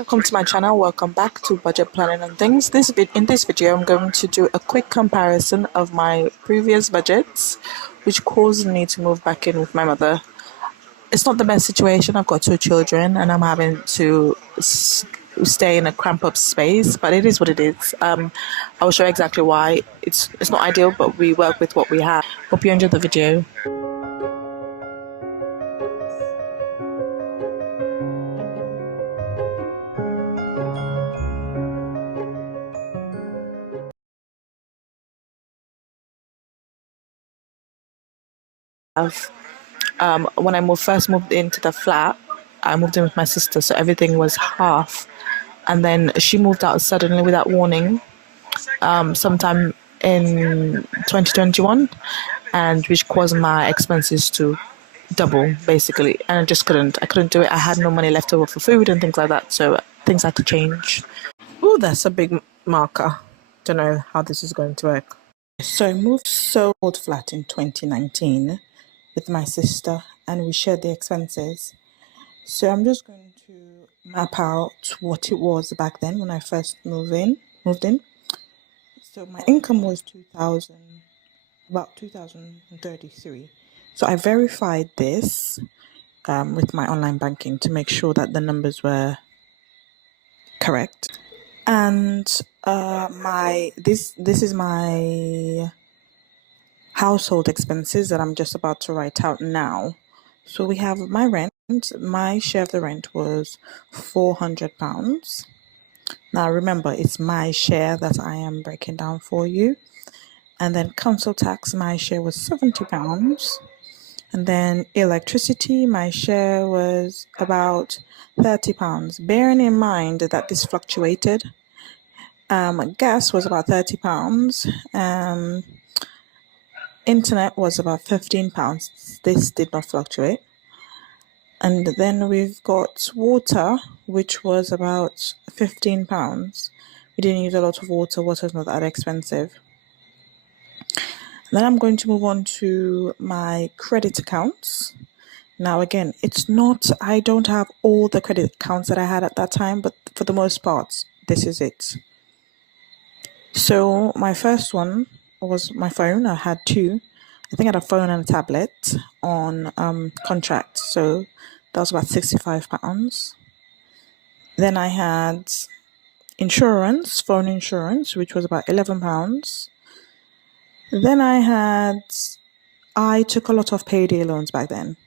Welcome to my channel. Welcome back to budget planning and things. In this video, I'm going to do a quick comparison of my previous budgets, which caused me to move back in with my mother. It's not the best situation. I've got two children, and I'm having to stay in a cramped up space, but it is what it is. I will show exactly why. It's not ideal, but we work with what we have. Hope you enjoyed the video. When I first moved into the flat, I moved in with my sister, so everything was half. And then she moved out suddenly without warning, sometime in 2021, and which caused my expenses to double basically. And I couldn't do it. I had no money left over for food and things like that, so things had to change. Oh, that's a big marker. Don't know how this is going to work. So I moved sold flat in 2019 with my sister, and we shared the expenses. So I'm just going to map out what it was back then when I first moved in. So my income was about 2033. So I verified this with my online banking to make sure that the numbers were correct. And this is my household expenses that I'm just about to write out now. So we have my rent. My share of the rent was £400. Now remember, it's my share that I am breaking down for you. And then council tax, my share was £70. And then electricity, my share was about £30. Bearing in mind that this fluctuated, gas was about £30. Internet was about £15. This did not fluctuate. And then we've got water, which was about £15. We didn't use a lot of water. Water is not that expensive. Then I'm going to move on to my credit accounts. Now, again, I don't have all the credit accounts that I had at that time, but for the most part, this is it. So my first one was my phone. I had two. I think I had a phone and a tablet on contract. So that was about £65. Then I had insurance, phone insurance, which was about £11. Then I took a lot of payday loans back then,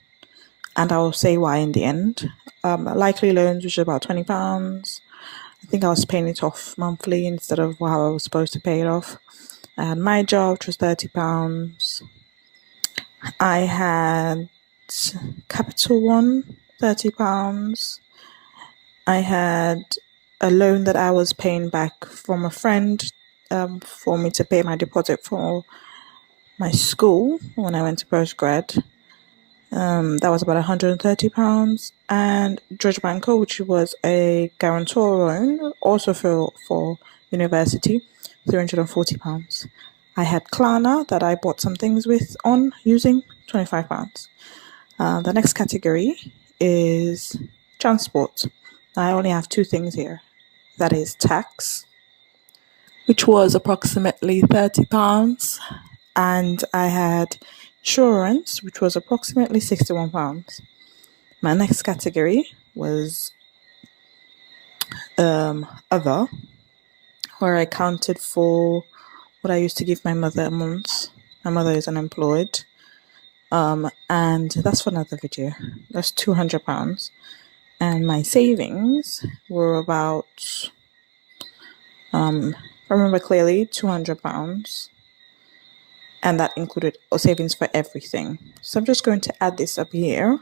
and I'll say why in the end. Likely loans, which is about £20. I think I was paying it off monthly instead of how I was supposed to pay it off. I had my job, which was £30. I had Capital One, £30. I had a loan that I was paying back from a friend for me to pay my deposit for my school when I went to postgrad. That was about £130. And George Banco, which was a guarantor loan, also for university, £340. I had Klarna that I bought some things with on using £25. The next category is transport. I only have two things here. That is tax, which was approximately £30, and I had insurance, which was approximately £61. My next category was other, where I counted for what I used to give my mother a month. My mother is unemployed, and that's for another video. That's £200, and my savings were about, if I remember clearly, £200. And that included savings for everything. So I'm just going to add this up here,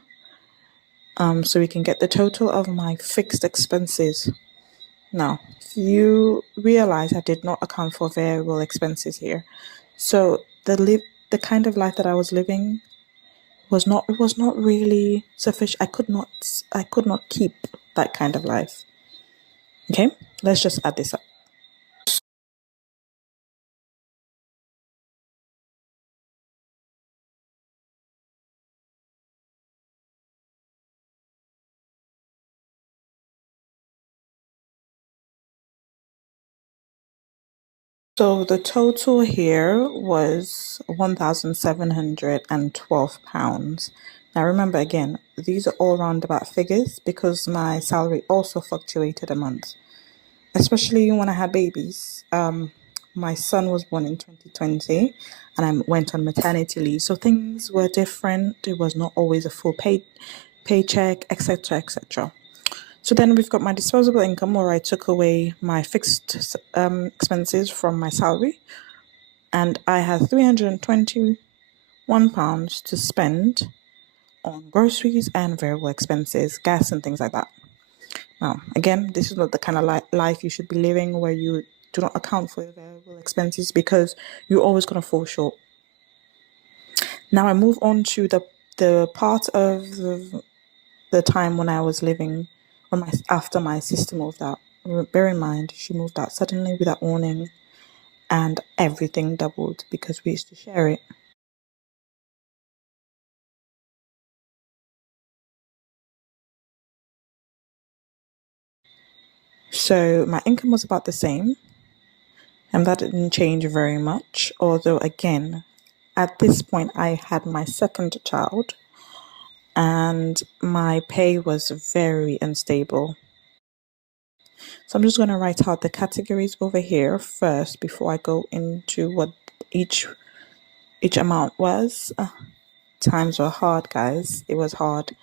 so we can get the total of my fixed expenses. Now, if you realize I did not account for variable expenses here, so the kind of life that I was living was not really sufficient. I could not keep that kind of life. Okay, let's just add this up. So the total here was £1,712. Now remember again, these are all roundabout figures because my salary also fluctuated a month, especially when I had babies. My son was born in 2020 and I went on maternity leave. So things were different. It was not always a full paycheck, etc., etc. So then we've got my disposable income where I took away my fixed expenses from my salary, and I had £321 to spend on groceries and variable expenses, gas and things like that. Now, again, this is not the kind of life you should be living where you do not account for your variable expenses because you're always going to fall short. Now I move on to the part of the time when I was living after my sister moved out. Bear in mind, she moved out suddenly without warning, and everything doubled because we used to share it. So my income was about the same, and that didn't change very much. Although, again, at this point, I had my second child, and my pay was very unstable. So I'm just going to write out the categories over here first before I go into what each amount was. Times were hard, guys. It was hard.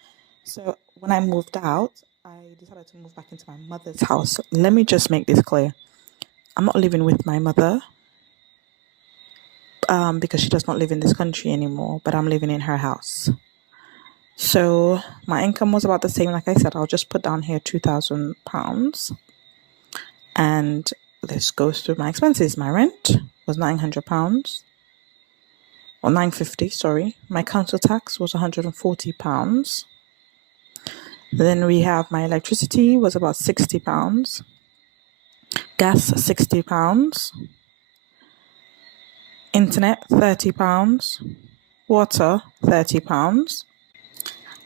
So when I moved out, I decided to move back into my mother's house. Let me just make this clear. I'm not living with my mother because she does not live in this country anymore, but I'm living in her house. So my income was about the same. Like I said, I'll just put down here £2,000. And let's go through my expenses. My rent was £900 or £950, sorry. My council tax was £140. Then we have my electricity was about £60. Gas £60. Internet £30. Water £30.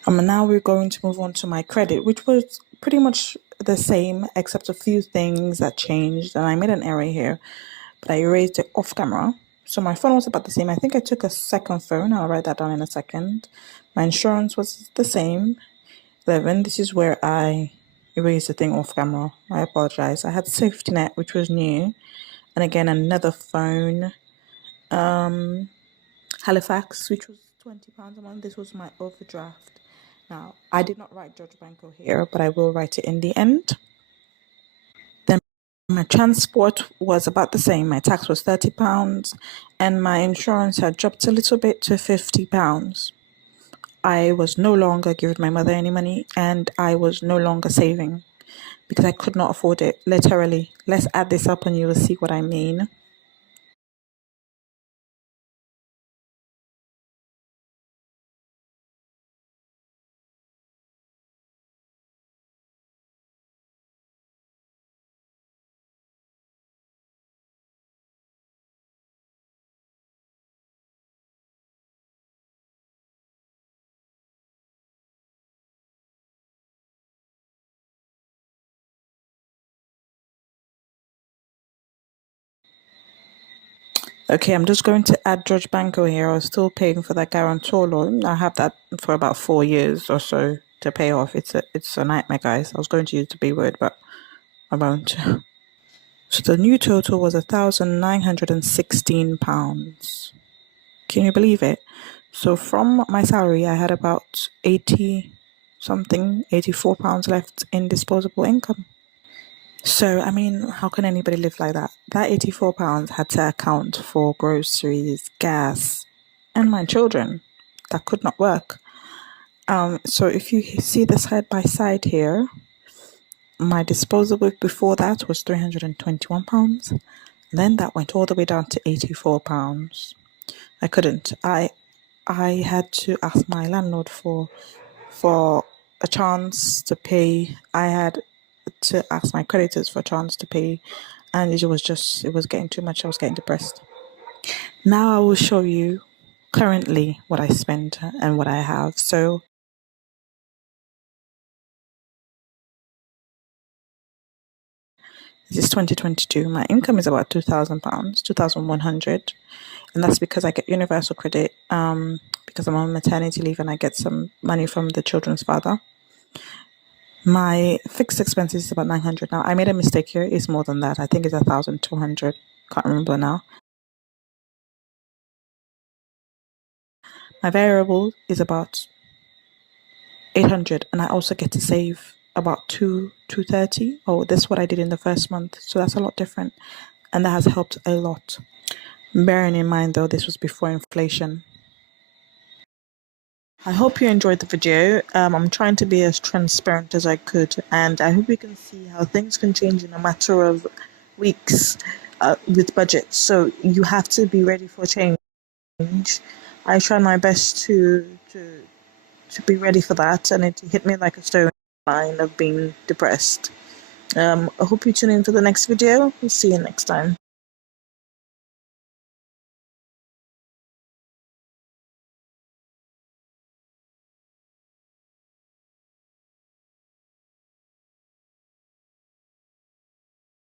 And now we're going to move on to my credit, which was pretty much the same except a few things that changed. And I made an error here, but I erased it off camera. So my phone was about the same. I think I took a second phone. I'll write that down in a second. My insurance was the same. 11. This is where I erased the thing off camera. I apologize. I had safety net, which was new. And again, another phone. Halifax, which was £20 a month. This was my overdraft. Now, I did not write George Banco here, but I will write it in the end. Then my transport was about the same. My tax was £30 and my insurance had dropped a little bit to £50. I was no longer giving my mother any money and I was no longer saving because I could not afford it, literally. Let's add this up and you will see what I mean. Okay, I'm just going to add George Banco here. I was still paying for that guarantor loan. I have that for about 4 years or so to pay off. It's a nightmare, guys. I was going to use the B word, but I won't. So the new total was £1,916. Can you believe it? So from my salary, I had about 80 something, £84 left in disposable income. So, I mean, how can anybody live like that? That £84 had to account for groceries, gas, and my children. That could not work. So if you see the side by side here, my disposable before that was £321. Then that went all the way down to £84. I couldn't. I had to ask my landlord for a chance to pay. I had to ask my creditors for a chance to pay, and it was getting too much. I was getting depressed. Now I will show you currently what I spend and what I have. So This is 2022. My income is about £2,000, 2,100, and that's because I get universal credit. Because I'm on maternity leave and I get some money from the children's father. My fixed expenses is about 900. Now I made a mistake here. It's more than that. I think it's 1,200. Can't remember now. My variable is about 800, and I also get to save about 230. Oh, that's what I did in the first month, so that's a lot different, and that has helped a lot. Bearing in mind though, this was before inflation. I hope you enjoyed the video. I'm trying to be as transparent as I could, and I hope you can see how things can change in a matter of weeks with budgets. So you have to be ready for change. I try my best to be ready for that, and it hit me like a stone line of being depressed. I hope you tune in for the next video. We'll see you next time.